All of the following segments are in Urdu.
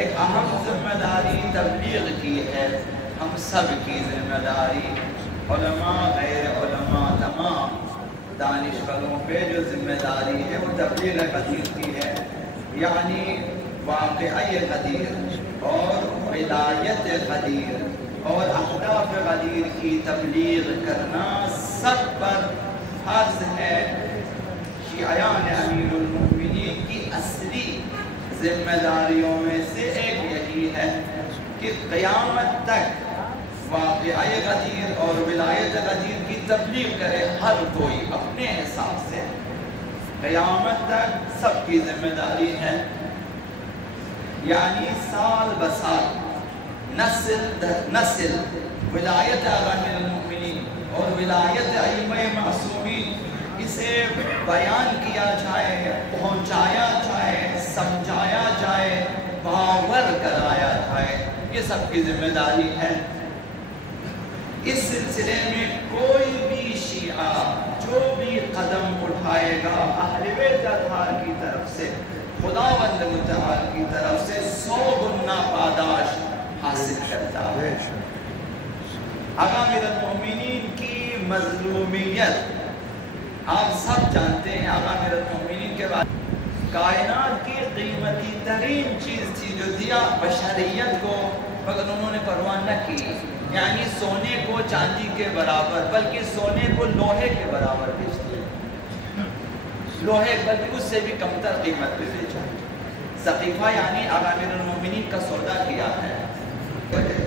ایک اہم ذمہ داری تبلیغ کی ہے، ہم سب کی ذمہ داری، علماء غیر علماء تمام دانشوروں پہ جو ذمہ داری ہے وہ تبلیغ حدیث کی ہے، یعنی واقعہ غدیر اور ولایت غدیر اور اہداف غدیر کی تبلیغ کرنا سب پر فرض ہے۔ شیعیان امیر المؤمنین کی اصلی ذمہ داریوں میں سے ایک یہی ہے کہ قیامت تک واقعہ غدیر اور ولایت غدیر کی تبلیغ کرے ہر کوئی اپنے حساب سے، قیامت تک سب کی ذمہ داری ہے، یعنی سال بسال نسل در نسل ولایت امیر المؤمنین اور ولایت ائمہ معصومین اسے بیان کیا جائے، پہنچایا جائے، سمجھایا جائے، باور کرایا جائے، یہ سب کی ذمہ داری ہے۔ اس سلسلے میں کوئی بھی شیعہ جو بھی قدم اٹھائے گا اہل بیت اطہار کی طرف سے، خداوند متعال کی طرف سے 100 گنا پاداش حاصل کرتا ہے۔ آقا امیر المؤمنین کی مظلومیت آپ سب جانتے ہیں، آقا امیر المؤمنین کے بعد کائنات کی قیمتی ترین چیز تھی جو دیا بشریت کو، مگر انہوں نے پرواہ نہ کی، یعنی سونے کو چاندی کے برابر بلکہ سونے کو لوہے کے برابر بیچ دیا، لوہے بلکہ اس سے بھی کمتر قیمت پہ بیچا، سقیفہ یعنی آقا امیر المؤمنین کا سودا کیا ہے۔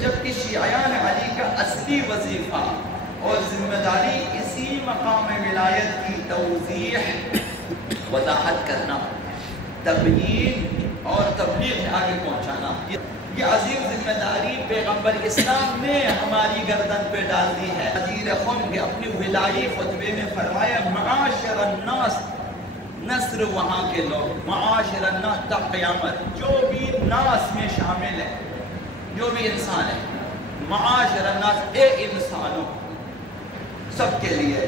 جبکہ شیعیان علی کا اصلی وظیفہ اور ذمہ داری اسی مقام ولایت کی توضیح، وضاحت کرنا، تبیین اور تبلیغ آگے پہنچانا، یہ عظیم ذمہ داری پیغمبر اسلام نے ہماری گردن پہ ڈال دی ہے۔ غدیر خم کے اپنی ولائی خطبے میں فرمایا معاشر الناس، نصر وہاں کے لوگ، معاشر الناس تا قیامت، جو بھی ناس میں شامل ہے، جو بھی انسان ہے، معاشر الناس اے انسانوں، سب کے لیے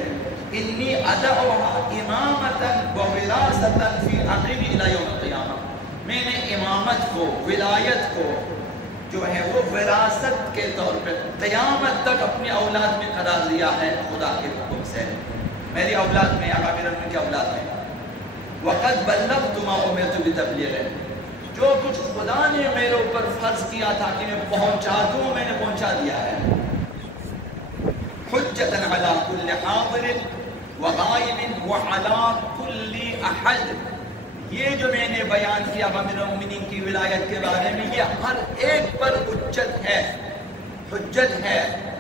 انی ادعوها امامتا و وراثتا فی عقبی الی یوم القیامہ، میں نے امامت کو، ولایت کو جو ہے وہ وراثت کے طور پہ قیامت تک اپنی اولاد میں قرار دیا ہے خدا کے حکم سے، میری اولاد میں، آقا امیر المؤمنین کی اولاد میں۔ وقد بلغت ما امرت بتبلیغہ، جو کچھ خدا نے میرے اوپر فرض کیا تھا کہ میں پہنچا دوں، میں نے پہنچا دیا ہے۔ حجتا علی کل حاضر وغائب وعلی کل احد، یہ جو میں نے بیان کیا امیر المؤمنین کی ولایت کے بارے میں، یہ ہر ایک پر حجت ہے، حجت ہے،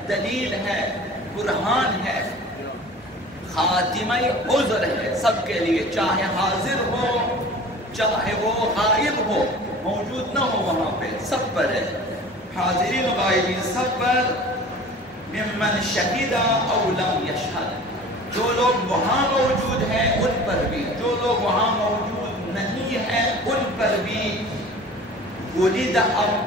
دلیل ہے، برہان ہے، خاتمہ عذر ہے سب کے لیے، چاہے حاضر ہو چاہے وہ غائب ہو، موجود نہ ہو وہاں پہ، سب پر ہے، حاضرین و غائبین سب پر، ممن شہد او لم یشہد، جو لوگ وہاں موجود ہیں ان پر بھی، جو لوگ وہاں موجود نہیں ہے ان پر بھی، ولد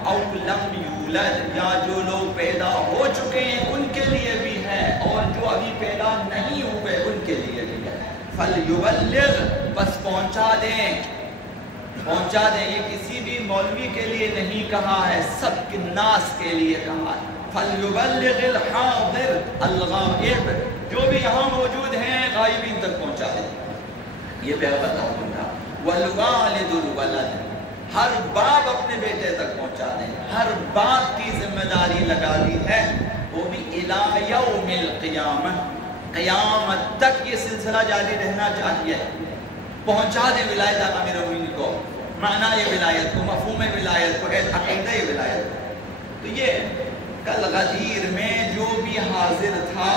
او لم یولد، یا جو لوگ پیدا ہو چکے ہیں ان کے لیے بھی ہے، اور جو ابھی پیدا نہیں ہوئے ان کے لیے بھی ہے۔ فَلْيُبَلِّغْ، بس پہنچا دیں، پہنچا دیں، یہ کسی بھی مولوی کے لیے نہیں کہا ہے، سب کے ناس کے لیے کہا ہے۔ فَلْيُبَلِّغِ الْحَاضِرِ الْغَائِبِ، جو بھی یہاں موجود ہیں غائبین تک پہنچا دیں، یہ پیغمبر کا حکم تھا۔ وَالْوَالِدُ الْوَلَدِ، ہر باپ اپنے بیٹے تک پہنچا دیں، ہر باپ کی ذمہ داری لگا دی ہے، وہ بھی اِلَى يَوْمِ الْقِيَامَةِ، قیامت تک یہ سلسلہ جاری رہنا چاہیے، پہنچا دیں ولایت امیر المؤمنین کو، معنی ولایت کو، مفہوم ولایت کو، عقیدہ ولایت کو۔ تو یہ کل غدیر میں جو بھی حاضر تھا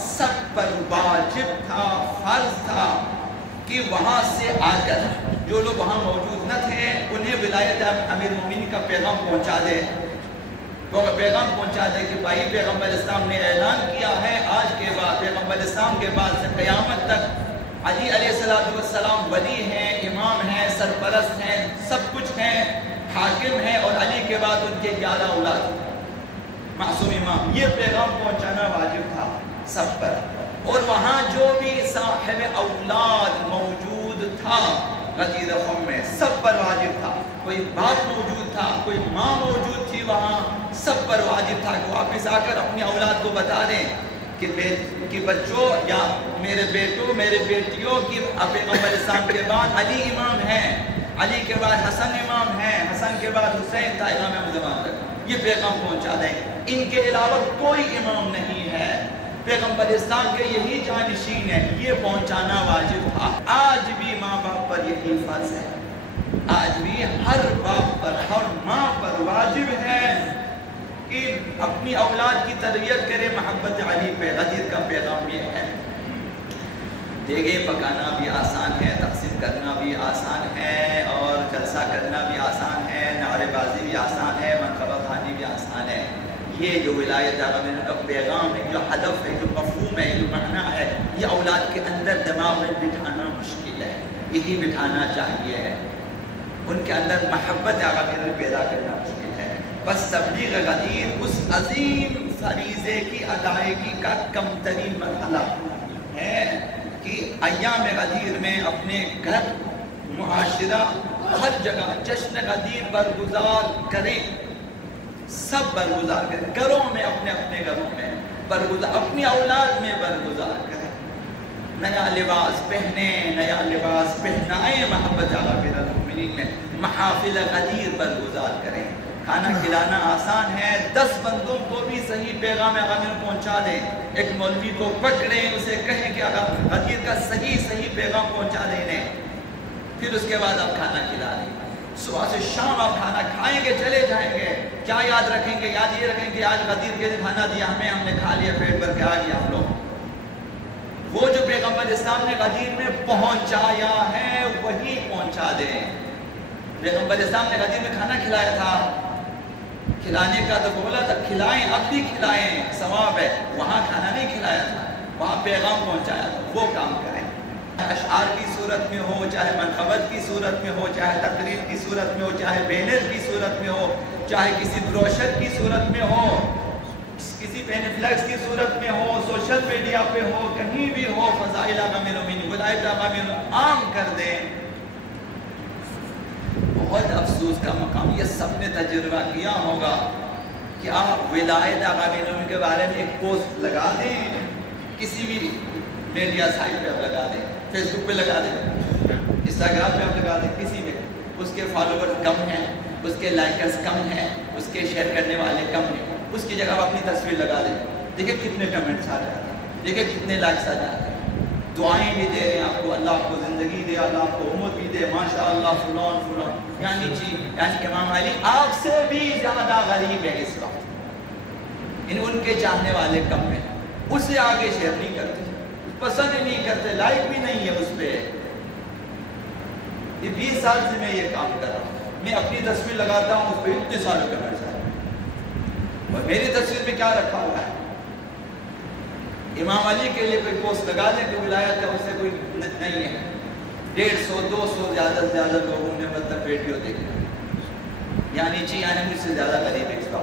سب پر واجب تھا، فرض تھا کہ وہاں سے آ کر جو لوگ وہاں موجود نہ تھے انہیں ولایت امیر المؤمنین کا پیغام پہنچا دے، تو پیغام پہنچا دے کہ بھائی پیغمبر اسلام نے اعلان کیا ہے آج کے بعد، پیغمبر اسلام کے بعد سے قیامت تک علی علیہ السلام ولی ہیں، امام ہیں، سرپرست ہیں، سب کچھ ہیں، حاکم ہیں، اور علی کے بعد ان کے 11 اولاد معصوم امام، یہ پیغام پہنچانا واجب تھا سب پر۔ اور وہاں جو بھی صاحب اولاد موجود تھا غدیر خم میں، سب پر واجب تھا، کوئی باپ موجود تھا، کوئی ماں موجود تھی وہاں، سب پر واجب تھا کہ واپس آ کر اپنی اولاد کو بتا دیں کہ بچوں یا میرے بیٹوں میرے بیٹیوں کی پیغمبر اسلام کے بعد علی امام ہیں، علی کے بعد حسن امام ہیں، حسن کے بعد حسین تا امام زمان تک یہ پیغام پہنچا دیں، ان کے علاوہ کوئی امام نہیں ہے، پیغمبر اسلام کے یہی جانشین ہیں، یہ پہنچانا واجب تھا۔ آج بھی ماں باپ پر یہی فرض ہے، آج بھی ہر باپ پر ہر ماں پر واجب ہے کہ اپنی اولاد کی تربیت کرے محبت علی پہ۔ غدیر کا پیغام یہ ہے، دیگے پکانا بھی آسان ہے، تقسیم کرنا بھی آسان ہے، اور جلسہ کرنا بھی آسان ہے، نعرے بازی بھی آسان ہے، منقبہ خوانی بھی آسان ہے۔ یہ جو ولایت آمین کا پیغام ہے، جو ہدف ہے، جو مفہوم ہے، جو معنی ہے، یہ اولاد کے اندر دماغ میں بٹھانا مشکل ہے، یہی بٹھانا چاہیے ہے، ان کے اندر محبت آمین پیدا کرنا مشکل ہے۔ بس تبلیغ غدیر اس عظیم فریضے کی ادائیگی کا کم ترین مرحلہ ہے کہ ایام غدیر میں اپنے گھر، معاشرہ، ہر جگہ جشن غدیر برگزار کریں، سب برگزار کریں، گھروں میں اپنے گھروں میں برگزار، اپنی اولاد میں برگزار کریں، نیا لباس پہنیں، نیا لباس پہنائیں، محبت علی المؤمنین میں محافل غدیر برگزار کریں۔ کھانا کھلانا آسان ہے، 10 بندوں کو بھی صحیح پیغام غدیر پہنچا دیں، ایک مولوی کو پکڑیں، اسے کہیں کہ غدیر کا صحیح پیغام پہنچا دیں، پھر اس کے بعد آپ کھانا کھلا دیں، صبح سے شام آپ کھانا کھائیں گے، چلے جائیں گے، کیا یاد رکھیں گے؟ یاد یہ رکھیں گے آج غدیر کے کھانا دیا ہمیں، ہم نے کھا لیا، پیٹ بھر کے آ گیا ہم لوگ۔ وہ جو پیغمبر اسلام نے غدیر میں پہنچایا ہے وہی پہنچا دیں۔ پیغمبر اسلام نے غدیر میں کھانا کھلایا تھا، کھلانے کا تو بولا تھا، کھلائیں، اب بھی کھلائیں، ثواب ہے، وہاں کھانا نہیں کھلایا تھا، وہاں پیغام پہنچایا تھا، وہ کام کریں، اشعار کی صورت میں ہو، چاہے منقبت کی صورت میں ہو، چاہے تقریر کی صورت میں ہو، چاہے بینر کی صورت میں ہو، چاہے کسی بروشر کی صورت میں ہو، کسی پینفلیکس کی صورت میں ہو، سوشل میڈیا پہ ہو، کہیں بھی ہو، فضائل آغامین امین ولایت آغامین عام کر دیں۔ بہت افسوس کا مقام، یہ سب نے تجربہ کیا ہوگا کہ آپ ولایت آغامین امین کے بارے میں ایک پوسٹ لگا دیں، کسی بھی میڈیا سائٹ پہ آپ لگا دیں، فیس بک پہ لگا دیں، انسٹاگرام پہ آپ لگا دیں، کسی میں اس کے فالوور کم ہیں، اس کے لائکرز کم ہیں، اس کے شیئر کرنے والے کم ہیں، اس کی جگہ آپ اپنی تصویر لگا دیں، دیکھیں کتنے کمنٹس آ جاتے ہیں، دیکھیں کتنے لائکس آ جاتے ہیں، دعائیں بھی دے رہے ہیں آپ کو، اللہ آپ کو زندگی دے، اللہ آپ کو عمر بھی دے، ماشاءاللہ فلان، یعنی امام علی آپ سے بھی زیادہ غریب ہے اس وقت، ان کے چاہنے والے کم ہیں، اسے آگے شیئر نہیں کرتے، پسند ہی نہیں کرتے، لائک بھی نہیں ہے اس پہ۔ یہ 20 سال سے میں یہ کام کر رہا ہوں، میں اپنی تصویر لگاتا ہوں، اس پہ اتنے سارے کمنٹس آئے، اور میری تصویر میں کیا رکھا ہوا ہے؟ امام علی کے لیے کوئی پوسٹ لگا دیں کہ ولایت کا اس سے کوئی نہیں ہے، 150 200 زیادہ سے زیادہ لوگوں نے مطلب ویڈیو دیکھا، یعنی مجھ سے زیادہ غریب ہے اس کا